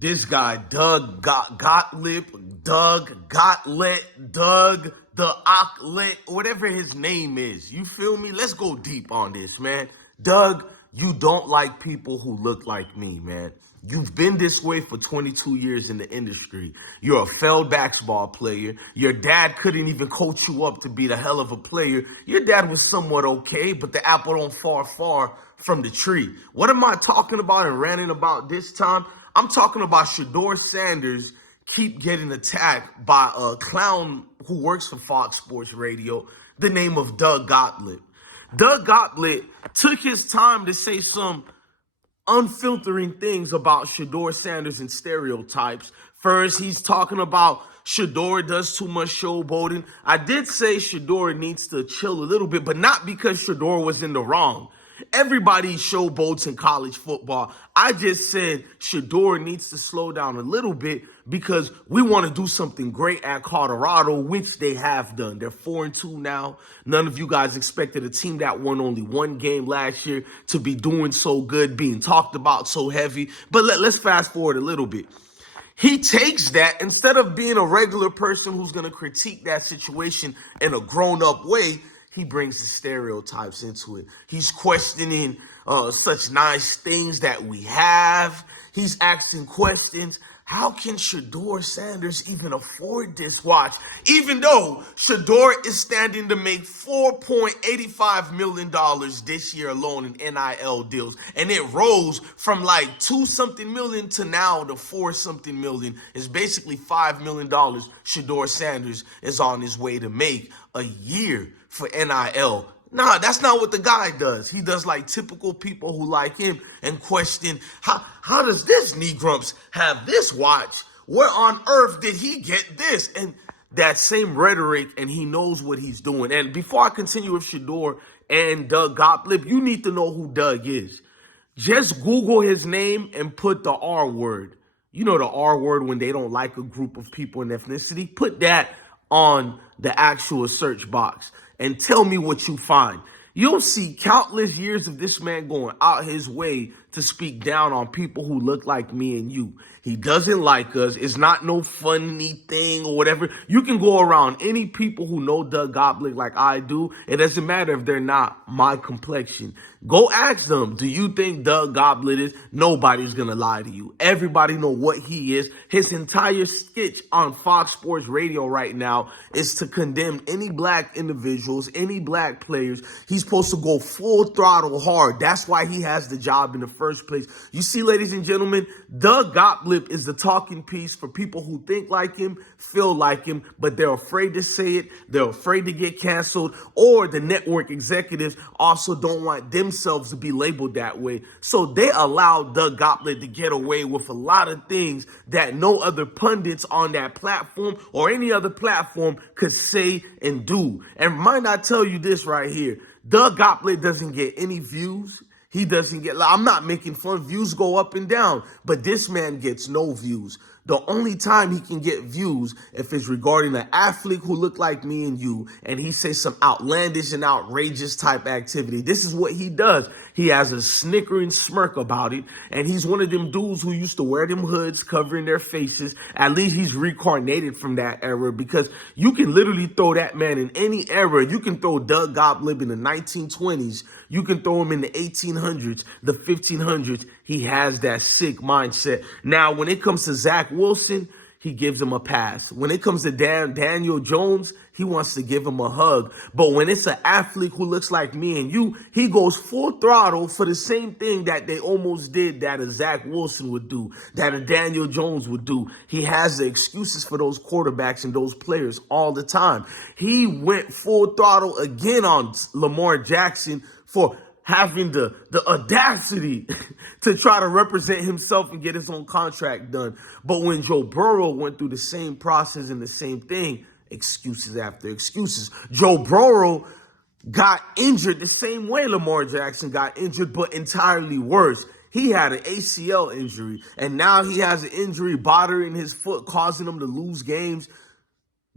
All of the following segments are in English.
This guy, Gottlieb, Doug the Ocklet, whatever his name is. You feel me? Let's go deep on this, man. Doug, you don't like people who look like me, man. You've been this way for 22 years in the industry. You're a failed basketball player. Your dad couldn't even coach you up to be the hell of a player. Your dad was somewhat okay, but the apple don't fall far from the tree. What am I talking about and ranting about this time? I'm talking about Shedeur Sanders keep getting attacked by a clown who works for Fox Sports Radio, the name of Doug Gottlieb. Doug Gottlieb took his time to say some unfiltering things about Shedeur Sanders and stereotypes. First, he's talking about Shedeur does too much showboating. I did say Shedeur needs to chill a little bit, but not because Shedeur was in the wrong. Everybody showboats in college football. I just said Shedeur needs to slow down a little bit because we want to do something great at Colorado, which they have done. They're 4-2 now. None of you guys expected a team that won only one game last year to be doing so good, being talked about so heavy. But let's fast forward a little bit. He takes that, instead of being a regular person who's going to critique that situation in a grown-up way, he brings the stereotypes into it. He's questioning such nice things that we have. He's asking questions. How can Shedeur Sanders even afford this watch? Even though Shedeur is standing to make $4.85 million this year alone in NIL deals. And it rose from like 2-something million to now to 4-something million. It's basically $5 million Shedeur Sanders is on his way to make a year for NIL. Nah, that's not what the guy does. He does like typical people who like him and question, how does this Negrumps have this watch? Where on earth did he get this? And that same rhetoric, and he knows what he's doing. And before I continue with Shedeur and Doug Gottlieb, you need to know who Doug is. Just Google his name and put the R word. You know the R word when they don't like a group of people in ethnicity? Put that on the actual search box and tell me what you find. You'll see countless years of this man going out his way to speak down on people who look like me and you. He doesn't like us. It's not no funny thing or whatever. You can go around any people who know Doug Gottlieb like I do. It doesn't matter if they're not my complexion. Go ask them, do you think Doug Gottlieb is? Nobody's going to lie to you. Everybody know what he is. His entire sketch on Fox Sports Radio right now is to condemn any black individuals, any black players. He's supposed to go full throttle hard. That's why he has the job in the first place. You see, ladies and gentlemen, Doug Gottlieb is the talking piece for people who think like him, feel like him, but they're afraid to say it. They're afraid to get canceled, or the network executives also don't want themselves to be labeled that way. So they allow Doug Gottlieb to get away with a lot of things that no other pundits on that platform or any other platform could say and do. And might I tell you this right here, Doug Gottlieb doesn't get any views. He doesn't get, I'm not making fun, views go up and down, but this man gets no views. The only time he can get views if it's regarding an athlete who look like me and you, and he says some outlandish and outrageous type activity. This is what he does. He has a snickering smirk about it, and he's one of them dudes who used to wear them hoods covering their faces. At least he's reincarnated from that era, because you can literally throw that man in any era. You can throw Doug Gottlieb in the 1920s. You can throw him in the 1800s, the 1500s. He has that sick mindset. Now, when it comes to Zach Wilson, he gives him a pass. When it comes to Daniel Jones, he wants to give him a hug. But when it's an athlete who looks like me and you, he goes full throttle for the same thing that they almost did that a Zach Wilson would do, that a Daniel Jones would do. He has the excuses for those quarterbacks and those players all the time. He went full throttle again on Lamar Jackson for having the audacity to try to represent himself and get his own contract done. But when Joe Burrow went through the same process and the same thing, excuses after excuses. Joe Burrow got injured the same way Lamar Jackson got injured, but entirely worse. He had an ACL injury, and now he has an injury bothering his foot, causing him to lose games.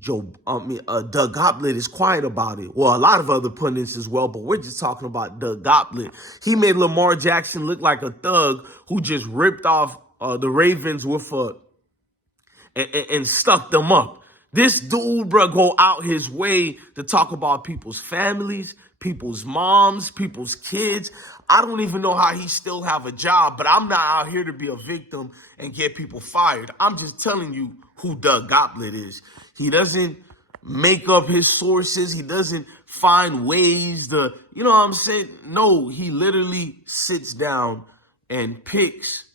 Doug Gottlieb is quiet about it. Well, a lot of other pundits as well, but we're just talking about Doug Gottlieb. He made Lamar Jackson look like a thug who just ripped off the Ravens with and stuck them up. This dude, bro, go out his way to talk about people's families, people's moms, people's kids. I don't even know how he still have a job, but I'm not out here to be a victim and get people fired. I'm just telling you who Doug Gottlieb is. He doesn't make up his sources. He doesn't find ways to, you know what I'm saying? No, he literally sits down and picks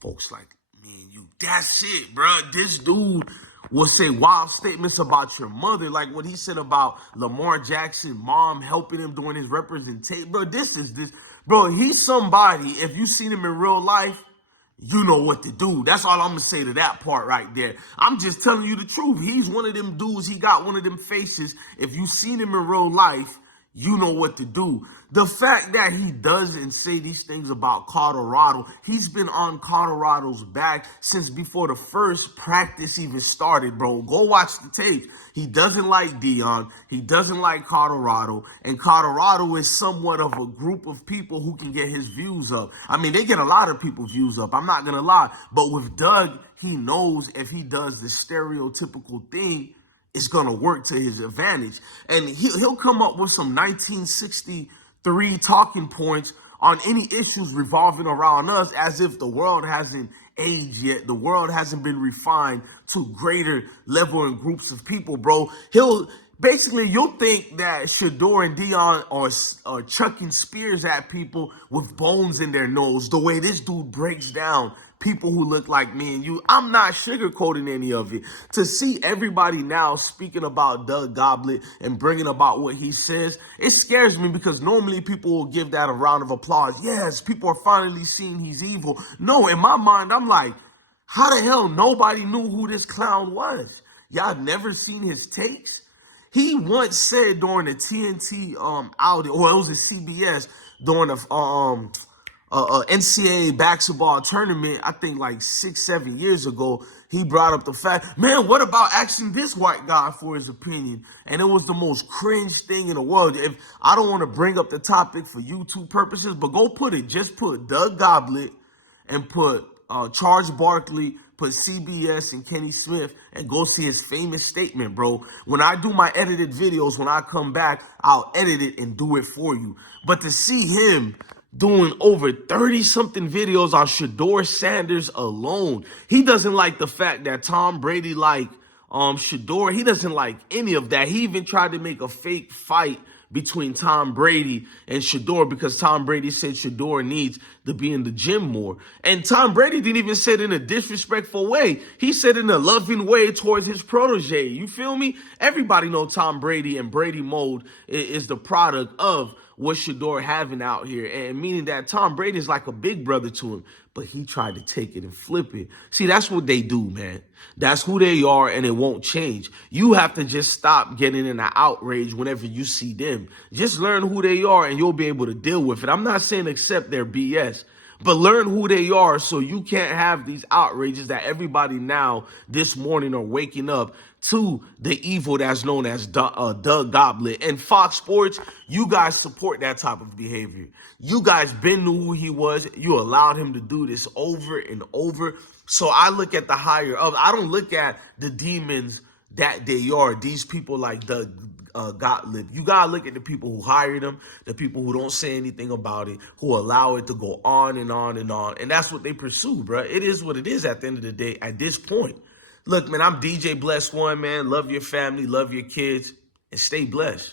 folks like me and you. That's it, bro. This dude will say wild statements about your mother, like what he said about Lamar Jackson, mom helping him during his representation. Bro, this. Bro, he's somebody, if you seen him in real life, you know what to do. That's all I'm going to say to that part right there. I'm just telling you the truth. He's one of them dudes. He got one of them faces. If you seen him in real life, you know what to do. The fact that he doesn't say these things about Colorado, he's been on Colorado's back since before the first practice even started, bro. Go watch the tape. He doesn't like Deion. He doesn't like Colorado. And Colorado is somewhat of a group of people who can get his views up. I mean, they get a lot of people's views up. I'm not going to lie. But with Doug, he knows if he does the stereotypical thing, it's going to work to his advantage. And he'll come up with some 1963 talking points on any issues revolving around us as if the world hasn't aged yet. The world hasn't been refined to greater level and groups of people, bro. You'll think that Shedeur and Deion are chucking spears at people with bones in their nose. The way this dude breaks down people who look like me and you, I'm not sugarcoating any of it. To see everybody now speaking about Doug Gottlieb and bringing about what he says, it scares me because normally people will give that a round of applause. Yes, people are finally seeing he's evil. No, in my mind, I'm like, how the hell nobody knew who this clown was? Y'all never seen his takes? He once said during the TNT outing, or it was a CBS during the NCAA basketball tournament, I think like 6-7 years ago, he brought up the fact, man, what about asking this white guy for his opinion? And it was the most cringe thing in the world. If I don't want to bring up the topic for YouTube purposes, but go just put Doug Gottlieb and put Charles Barkley, put CBS and Kenny Smith, and go see his famous statement, bro. When I do my edited videos, when I come back, I'll edit it and do it for you. But to see him doing over 30-something videos on Shedeur Sanders alone, he doesn't like the fact that Tom Brady liked Shedeur. He doesn't like any of that. He even tried to make a fake fight between Tom Brady and Shedeur because Tom Brady said Shedeur needs to be in the gym more. And Tom Brady didn't even say it in a disrespectful way. He said it in a loving way towards his protege. You feel me? Everybody know Tom Brady and Brady mode is the product of what Shedeur having out here, and meaning that Tom Brady is like a big brother to him, but he tried to take it and flip it. See, that's what they do, man. That's who they are, and it won't change. You have to just stop getting in an outrage whenever you see them. Just learn who they are, and you'll be able to deal with it. I'm not saying accept their BS, but learn who they are so you can't have these outrages that everybody now this morning are waking up to the evil that's known as Doug Gottlieb. And Fox Sports, you guys support that type of behavior. You guys been knew who he was. You allowed him to do this over and over. So I look at the higher up. I don't look at the demons that they are. These people like Doug Gottlieb. You gotta look at the people who hired him, the people who don't say anything about it, who allow it to go on and on and on. And that's what they pursue, bro. It is what it is at the end of the day at this point. Look, man, I'm DJ Bless One, man. Love your family, love your kids, and stay blessed.